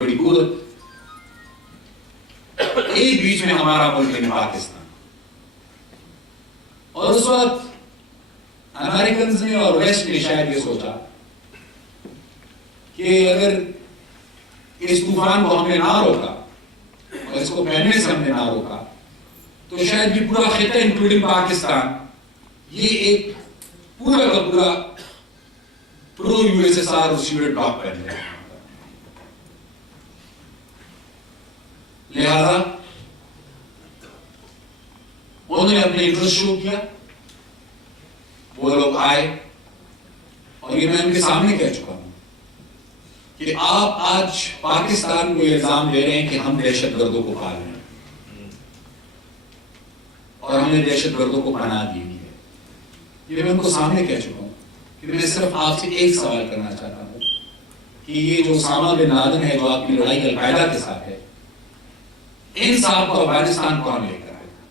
बड़ी कुवत, एक बीच में हमारा मुल्क है पाकिस्तान। और उस वक्त अमेरिकन ने और वेस्ट ने शायद ये सोचा कि अगर इस तूफान को हमने ना रोका और इसको फैलने से हमने ना रोका तो शायद ये पूरा खिता इंक्लूडिंग पाकिस्तान ये एक पूरा का पूरा प्रो यूएसएसआर और सोवियत ब्लॉक बन जाए। लिहाजा उन्होंने अपने इंटरेस्ट शो किया, वो लोग आए और ये मैं उनके सामने कह चुका हूं कि आप आज पाकिस्तान को इल्जाम दे रहे हैं कि हम दहशतगर्दों को पाल रहे हैं और हमने दहशतगर्दों को पनाह दी है। ये मैं उनको सामने कह चुका हूं कि मैं सिर्फ आपसे एक सवाल करना चाहता हूं कि ये जो उसामा बिन लादेन है, जो आपकी लड़ाई अलकायदा के साथ है, इन साहब को अफगानिस्तान कौन लेकर आएगा?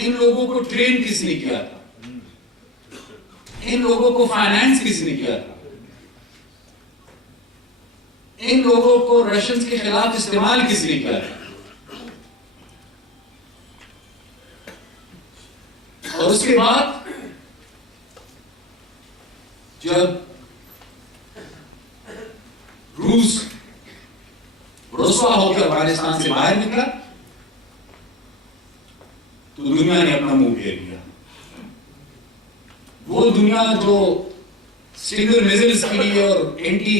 इन लोगों को ट्रेन किसने किया था? इन लोगों को फाइनेंस किसने किया था? इन लोगों को रशियंस के खिलाफ इस्तेमाल किसने किया था? और उसके बाद जब रूस रुसवा होकर अफगानिस्तान से बाहर निकला तो दुनिया ने अपना मुंह फेर लिया। वो दुनिया जो स्टिंगर मिसाइल्स के लिए और एंटी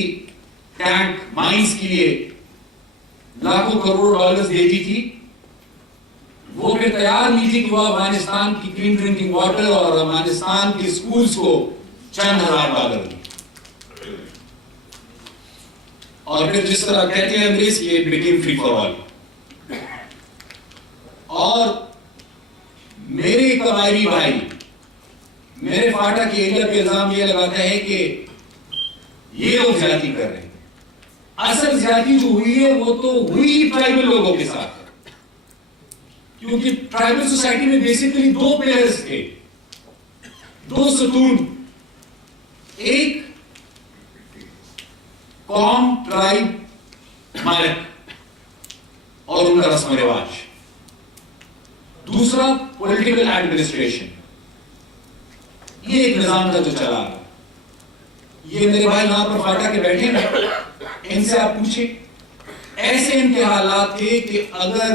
टैंक माइंस के लिए लाखों करोड़ डॉलर्स देती थी, वो फिर तैयार नहीं थी कि वो अफगानिस्तान की क्लीन ड्रिंकिंग वाटर और अफगानिस्तान के स्कूल्स को चंद हजार डॉलर दी। और फिर जिस तरह कहते हैं अंग्रेज की it became free for all. और मेरे कबायली भाई मेरे फाटा के एरिया पे इल्जाम ये लगाता है कि ये लोग ज्यादती कर रहे हैं। असल ज्यादती जो हुई है वो तो हुई ट्राइबल लोगों के साथ है, क्योंकि ट्राइबल सोसाइटी में बेसिकली दो प्लेयर्स थे, दो सतून, एक कौम, ट्राइब, मालिक और उनका रस्म रिवाज, दूसरा पॉलिटिकल एडमिनिस्ट्रेशन। ये एक निजाम था जो चला रहा। ये मेरे भाई यहां पर फाटा के बैठे ना, इनसे आप पूछे, ऐसे इनके हालात थे कि अगर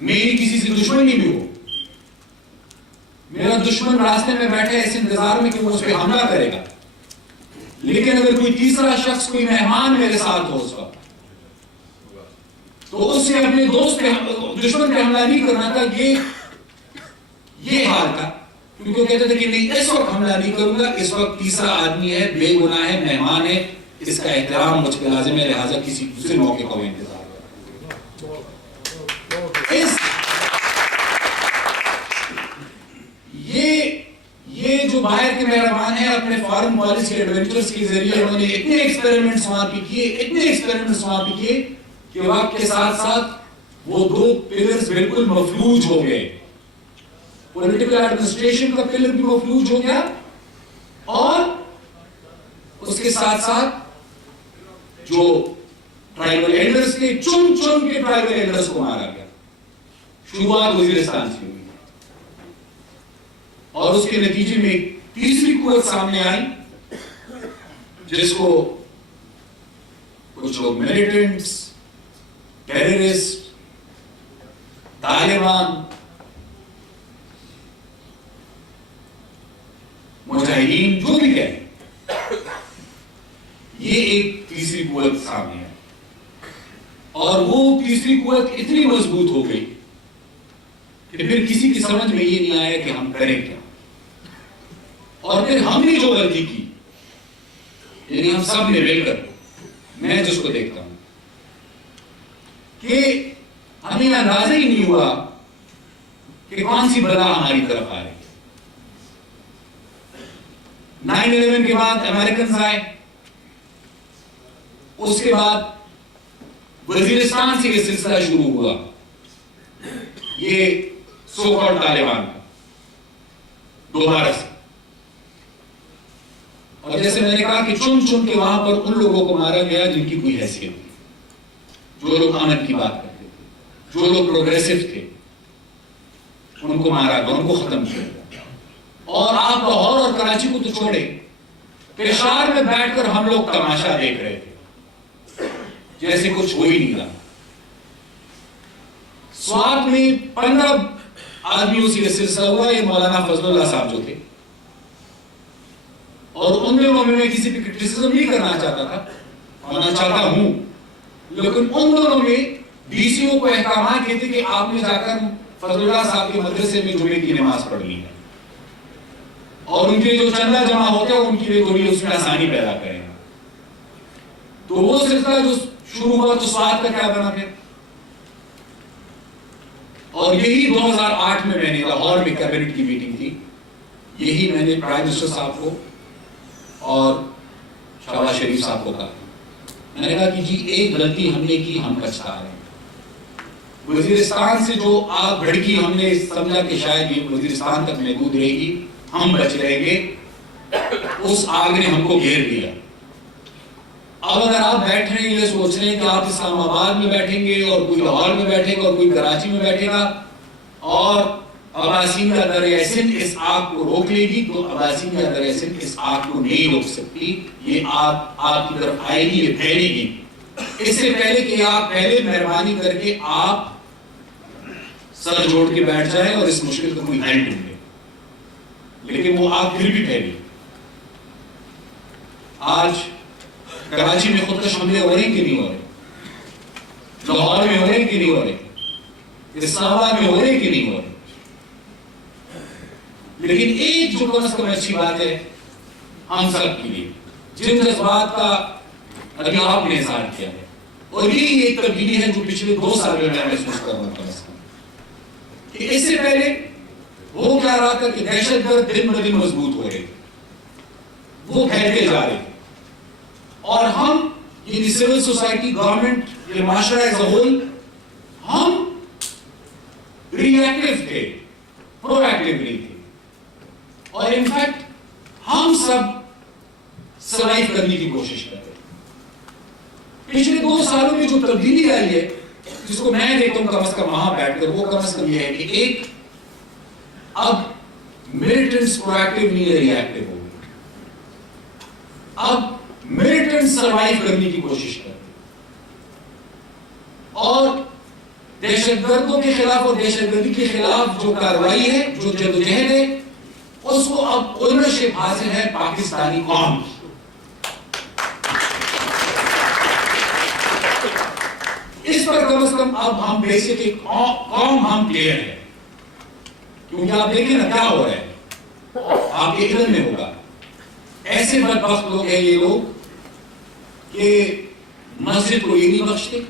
मेरी किसी से दुश्मनी भी हो, मेरा दुश्मन रास्ते में बैठे ऐसे इंतजार में कि वो उस पर हमला करेगा, लेकिन अगर कोई तीसरा शख्स, कोई मेहमान मेरे साथ हो उस वक्त, तो उससे अपने दोस्त पे, दुश्मन पे हमला नहीं करना था। ये हाल था, क्योंकि वो कहते थे कि नहीं, इस वक्त हमला नहीं करूंगा, इस वक्त तीसरा आदमी है, बेगुनाह है, मेहमान है, इसका एहतराम मुझ पे लाजिम है, लिहाजा किसी दूसरे मौके का इंतजार ये जो बाहर के मेहमान हैं, अपने फॉरेन पॉलिसी एडवेंचर्स के जरिए उन्होंने इतने एक्सपेरिमेंट्स वहां पे किए कि वक्त के साथ साथ वो दो पिलर्स बिल्कुल मफलूज हो गए। पॉलिटिकल एडमिनिस्ट्रेशन का पिलर भी मफलूज हो गया और उसके साथ साथ जो ट्राइबल एल्डर्स थे, चुन के ट्राइबल एल्डर्स को मारा गया। शुरुआत वजीरिस्तान से हुई और उसके नतीजे में तीसरी कुव्वत सामने आई, जिसको कुछ लोग मिलिटेंट्स, टेररिस्ट, तालिबान, मुजाहिदीन, जो भी कहें, ये एक तीसरी कुव्वत सामने है। और वो तीसरी कुव्वत इतनी मजबूत हो गई कि फिर किसी की समझ में ये नहीं आया कि हम करें क्या। और फिर हमने जो गलती की, यानी हम सब ने मिलकर, मैं जिसको देखता हूं कि हमें अंदाजा ही नहीं हुआ कि कौन सी बला हमारी तरफ आ रही है। 9/11 के बाद अमेरिकन आए, उसके बाद वजीरिस्तान से यह सिलसिला शुरू हुआ, ये सो कॉल्ड तालिबान दोबारा से। और जैसे मैंने कहा कि चुन चुन के वहां पर उन लोगों को मारा गया जिनकी कोई हैसियत थी, जो लोग अमन की बात करते थे, जो लोग प्रोग्रेसिव थे, उनको मारा गया, उनको खत्म किया गया। और आप लाहौर और कराची को तो छोड़े, पेशावर में बैठकर हम लोग तमाशा देख रहे थे जैसे कुछ हो ही नहीं रहा। स्वात में 15 आदमियों से यह सिलसिला हुआ। ये मौलाना फजलुल्लाह साहब जो थे, और उन दिनों में मैं किसी भी क्रिटिसिज्म नहीं करना चाहता था, होना चाहता हूं, लेकिन उन दोनों में डीसीओ को अहकाम किए थे कि आपने जाकर फजलुल्लाह साहब के मदरसे में जुमे की नमाज पढ़ ली है, और उनके जो चंदा जमा होते हैं उनके लिए थोड़ी उसमें आसानी पैदा करें। तो वो सिलसिला जो शुरू हुआ तो स्वाद का क्या बना फिर, और यही 2008 में मैंने लाहौर में कैबिनेट की मीटिंग थी, यही मैंने प्राइम मिनिस्टर साहब को और शहबाज शरीफ साहब को कहा। मैंने कहा कि जी एक गलती हमने की, हम पछता रहे हैं। वजीरिस्तान से जो आग भड़की, हमने समझा कि शायद ये वजीरिस्तान तक महदूद रहेगी, हम बच रहेंगे, उस आग ने हमको घेर लिया। अब अगर आप बैठ रहे हैं ये सोच रहे हैं कि आप इस्लामाबाद में बैठेंगे और कोई लाहौर में बैठेगा और कोई कराची में बैठेगा और अब्बासीन का दर-ए-सिंध इस आग को रोक लेगी, तो अब्बासीन का दर-ए-सिंध इस आग को नहीं रोक सकती। ये आग आपकी तरफ आएगी, ये फैलेगी। इससे पहले कि आप पहले मेहरबानी करके आप सर जोड़ के बैठ जाए और इस मुश्किल का कोई हल ढूंढे, लेकिन वो आग फिर भी फैली। आज कराची में खुदकश हमले हो रहे हैं कि नहीं हो रहे, लाहौर में हो रहे हैं कि नहीं हो रहे, इस्लामाबाद में हो रहे हैं कि नहीं हो रहे। लेकिन एक जो कम से कम अच्छी बात है हम सब के लिए, जिन जज्बात का अभी आपने इज़हार किया है, और यही एक तब्दीली है जो पिछले 2 साल में मैं महसूस कर रहा हूं। कि इससे पहले वो क्या रहा था कि दहशतगर्द दिन ब दिन मजबूत हो रहे थे, वो फैलते जा रहे थे, और हम ये सिविल सोसाइटी, गवर्नमेंट, ये माशरा एज अ होल, हम रिएक्टिव थे, प्रोएक्टिव नहीं थे। और इनफैक्ट हम सब सर्वाइव करने की कोशिश कर रहे हैं। पिछले 2 सालों में जो तब्दीली आई है, जिसको मैं देखता हूं कम से कम वहां बैठकर, वो कम से कम यह है कि एक, अब मिलिटेंट्स प्रोएक्टिव नहीं है, रिएक्टिव हो गए। अब मिलिटेंट्स सर्वाइव करने की कोशिश कर रहे हैं, और दहशतगर्दों के खिलाफ और दहशतगर्दी के खिलाफ जो कार्रवाई है, जो जदोजहद है, उसको अब ओनरशिप हासिल है पाकिस्तानी कौम। इस पर कम से कम अब हम बेसिक एक कौम हम क्लियर है, क्योंकि आप देखिए ना क्या हो रहा है, आपके इल्म में होगा। ऐसे बदबख्त लोग हैं ये लोग कि मस्जिद को ये नहीं बख्शते।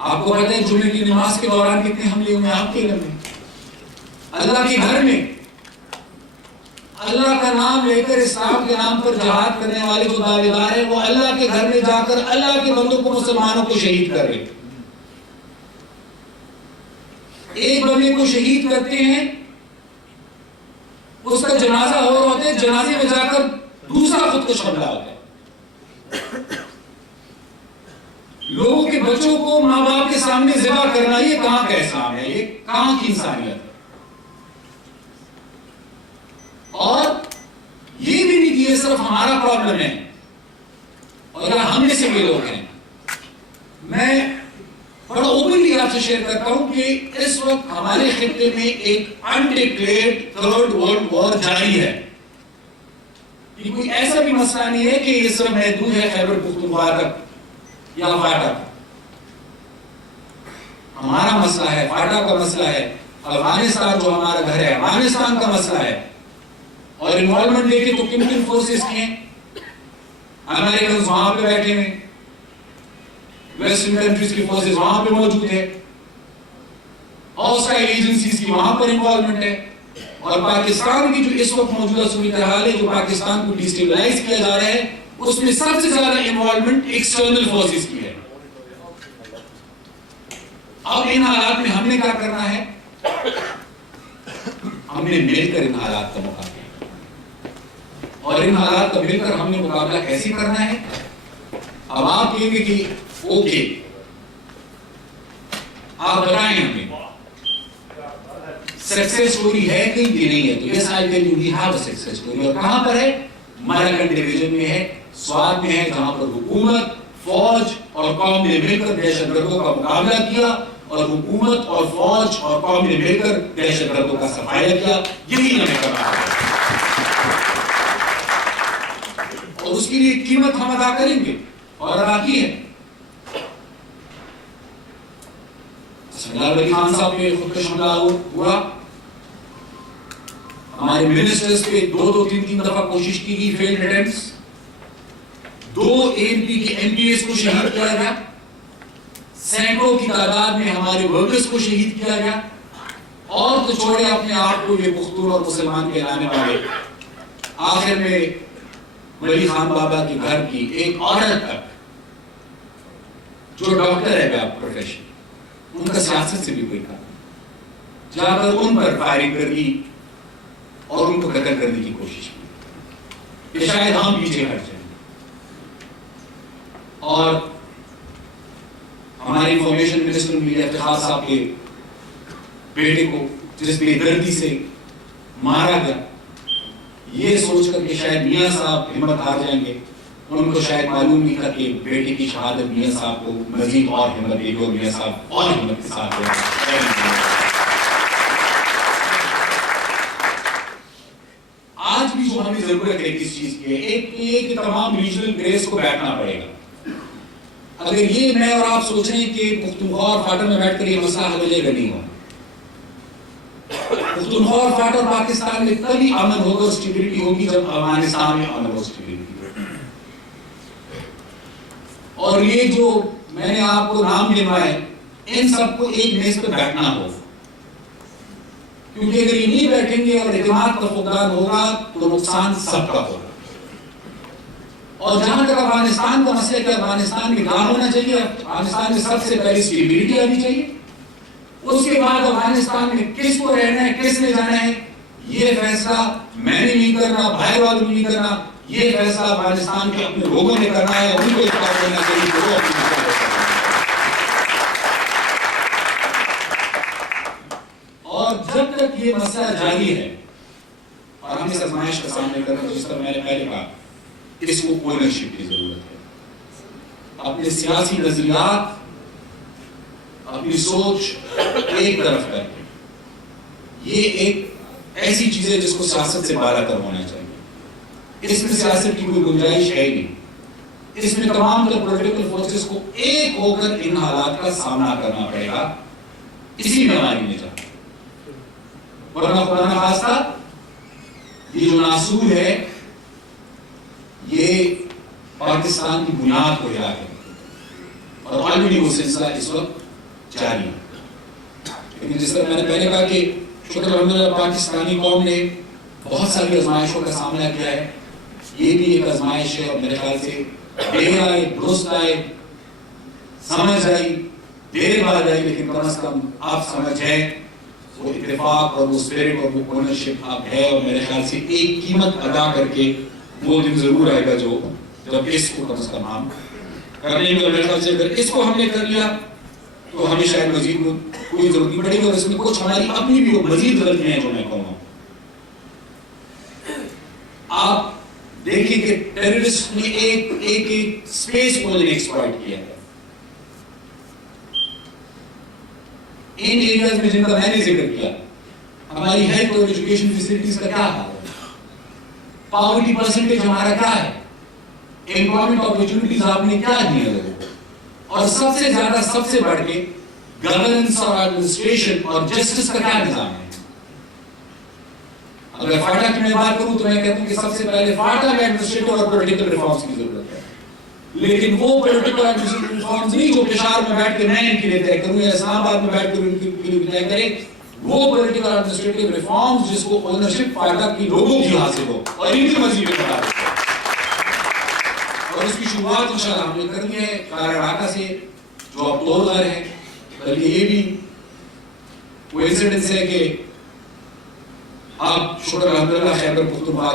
आपको पता है जुमे की नमाज के दौरान कितने हमले हुए आपके इल्म में। अल्लाह के घर में अल्लाह का नाम लेकर इस्लाम के नाम पर जहाद करने वाले जो दावेदार हैं, वो अल्लाह के घर में जाकर अल्लाह के बंदों को, मुसलमानों को शहीद कर रहे। एक बंदे को शहीद करते हैं, उसका जनाजा हो रहा होता है, जनाजे में जाकर दूसरा खुदकुश हमला होता है। लोगों के बच्चों को माँ बाप के सामने ज़िबा करना, ये कहां का इस्लाम है, ये कहां की इंसानियत है। और ये भी नहीं कि ये सिर्फ हमारा प्रॉब्लम है और हम में से ये लोग हैं। मैं बड़ा ओपनली आपसे शेयर करता हूं कि इस वक्त हमारे खित्ते में एक अनडिक्लेयर्ड 3rd वर्ल्ड वॉर जारी है। ये कोई ऐसा भी मसला नहीं है कि ये सिर्फ महदूद है खैबर पुख्तूनख्वा तक या फाटा। हमारा मसला है, फाटा का मसला है, अफगानिस्तान जो हमारा घर है, अफगानिस्तान का मसला है। और इन्वॉल्वमेंट देखे तो किन किन फोर्सेस की हैं। अमेरिकन वहां पे बैठे हुए, वेस्टर्न कंट्रीज की फोर्सेस वहां पे मौजूद है, हॉस्टाइल एजेंसीज की वहां पर इन्वॉल्वमेंट है। और पाकिस्तान की जो इस वक्त मौजूदा सूरत हाल है, जो पाकिस्तान को डिस्टेबलाइज किया जा रहा है, उसमें सबसे ज्यादा इन्वॉल्वमेंट एक्सटर्नल फोर्सेस की है। अब इन हालात में हमने क्या करना है, हमने मिलकर इन हालात का मुकाबला। और इन हालात का मिलकर हमने मुकाबला कैसे करना है। अब आप कहेंगे कि ओके, आप बताएं हमें सक्सेस स्टोरी है कि नहीं है। तो yes I tell you we have a success story. और कहां पर है? मलकन डिवीजन में है, स्वात में है, जहां पर हुकूमत, फौज और कौम ने मिलकर दहशतगर्दों का मुकाबला किया और हुकूमत और फौज और कौम ने मिलकर दहशतगर्दों का सफाया किया। यही हमें करना है और उसके लिए कीमत हम अदा करेंगे और अदा की है। अली खान साहब पे खुदकश हमला हुआ, हमारे मिनिस्टर्स पे दो तीन दफा कोशिश की गई, फेल्ड अटेम्प्ट्स। 2 एमपी के एमपीएस को शहीद किया गया, सैकड़ों की तादाद में हमारे वर्कर्स को शहीद किया गया। और तो छोड़े अपने आप को ये पुख्तून और मुसलमान कहलाने वाले, आखिर में वली खान बाबा के घर की एक औरत तक जो डॉक्टर है बाय प्रोफेशन, उनका सियासत से भी कोई काम, जाकर उन पर फायरिंग कर दी और उनको कत्ल करने की कोशिश की कि शायद हम पीछे हट जाएं। और हमारे इंफॉर्मेशन मिनिस्टर मीडिया इफ्तिखार साहब के बेटे को जिस बेदर्दी से मारा गया, ये सोचकर कि शायद मियां साहब हिम्मत हार जाएंगे, उनको शायद मालूम नहीं था कि बेटे की शहादत मियां साहब को मजीद और हिम्मत देगी और मियां साहब और हिम्मत के साथ आज भी जो हमें जरूरत है किस चीज की है, एक तमाम रीजनल ग्रेस को बैठना पड़ेगा। अगर ये मैं और आप सोच रहे हैं कि पुख्तूनख्वा और फाटर में बैठकर ये मसला हल हो जाएगा, नहीं होगा। पुख्तूनख्वा और फाटर पाकिस्तान में तभी अमन होगा और स्टेबिलिटी होगी जब अफगानिस्तान में अमन और स्टेबिलिटी। और ये जो मैंने आपको नाम गिनवाए, इन सबको एक मेज पे बैठना होगा, क्योंकि अगर ये नहीं बैठेंगे और इत्तेमाद का फुकदान होगा तो नुकसान सबका होगा। और जहां तक अफगानिस्तान का मसला है कि अफगानिस्तान में क्या होना चाहिए, अफगानिस्तान में सबसे पहले स्टेबिलिटी आनी चाहिए, उसके बाद अफगानिस्तान में किसको रहना है, किसने जाना है, ये फैसला मैंने नहीं करना, भाई वालों ने नहीं करना, ये फैसला अफगानिस्तान के अपने लोगों ने करना है। उनको इख्तियार देना चाहिए कि वो अपनी और जब तक ये मसला जारी है और हम इस आजमाइश का सामने कर रहे हैं, जिस तरह मैंने पहले कहा, इसको ओनरशिप की जरूरत है। अपने सियासी नजरियात, अपनी सोच एक तरफ करके, ये एक ऐसी चीज है जिसको सियासत से बालातर होना चाहिए। इसमें सियासत की कोई गुंजाइश है नहीं। इसमें तमाम पॉलिटिकल फोर्सेस को एक होकर इन हालात का सामना करना पड़ेगा। इसी में हमारी निजात, वरना खुदा न खास्ता ये जो नासूर है ये पाकिस्तान की बुनियाद को हिला है और ऑलरेडी वो सिलसिला इस वक्त जारी है। लेकिन जिस तरह मैंने पहले कहा कि शुक्र अल्हम्दुलिल्लाह पाकिस्तानी कौम ने बहुत सारी आजमाइशों का सामना किया है, ये भी एक आजमाइश है। और मेरे ख्याल से देर आए दुरुस्त आए, समझ आई देर बाद आई, लेकिन कम से कम आप समझ है, वो इत्तेफाक और वो स्पिरिट और वो ओनरशिप आप है। और मेरे ख्याल से एक कीमत अदा करके वो दिन जरूर आएगा जब इसको कम से कम हम करने में, मेरे ख्याल से अगर इसको हमने कर लिया तो हमें शायद मजीद कोई जरूरत नहीं पड़ेगी। और इसमें कुछ हमारी अपनी भी मजीद गलतियां हैं जो मैं कहूँगा। आप देखिए कि टेररिस्ट ने एक स्पेस को एक्सप्लॉइट किया है इन एरियाज में जिनका मैंने जिक्र किया। हमारी हेल्थ और एजुकेशन फैसिलिटीज का क्या हाल है, पॉवर्टी परसेंटेज हमारा क्या है, एम्प्लॉयमेंट अपॉर्चुनिटीज आपने क्या दी है लोगों को, और सबसे ज्यादा सबसे बढ़ के गवर्नेंस और एडमिनिस्ट्रेशन और जस्टिस का क्या निजाम है। अगर फाटा की मैं बात करूं तो मैं कहता हूं कि सबसे पहले फाटा में एडमिनिस्ट्रेटिव और पॉलिटिकल रिफॉर्म्स की जरूरत है। लेकिन वो पॉलिटिकल एडमिनिस्ट्रेटिव रिफॉर्म्स नहीं जो पेशावर में बैठ के मैं इनके लिए तय करूं या इस्लामाबाद में बैठ कर इनके लिए तय करें, वो पॉलिटिकल एडमिनिस्ट्रेटिव रिफॉर्म्स जिसको ओनरशिप फायदा की लोगों की हासिल हो और इनकी मर्जी पे बता दे। और उसकी शुरुआत इंशाल्लाह हमने करनी है कारणाका से, जो अब 2000 है। बल्कि ये भी कोइंसिडेंस है कि अब शुक्र अल्हम्दुलिल्लाह खैबर पुख्तूनख्वा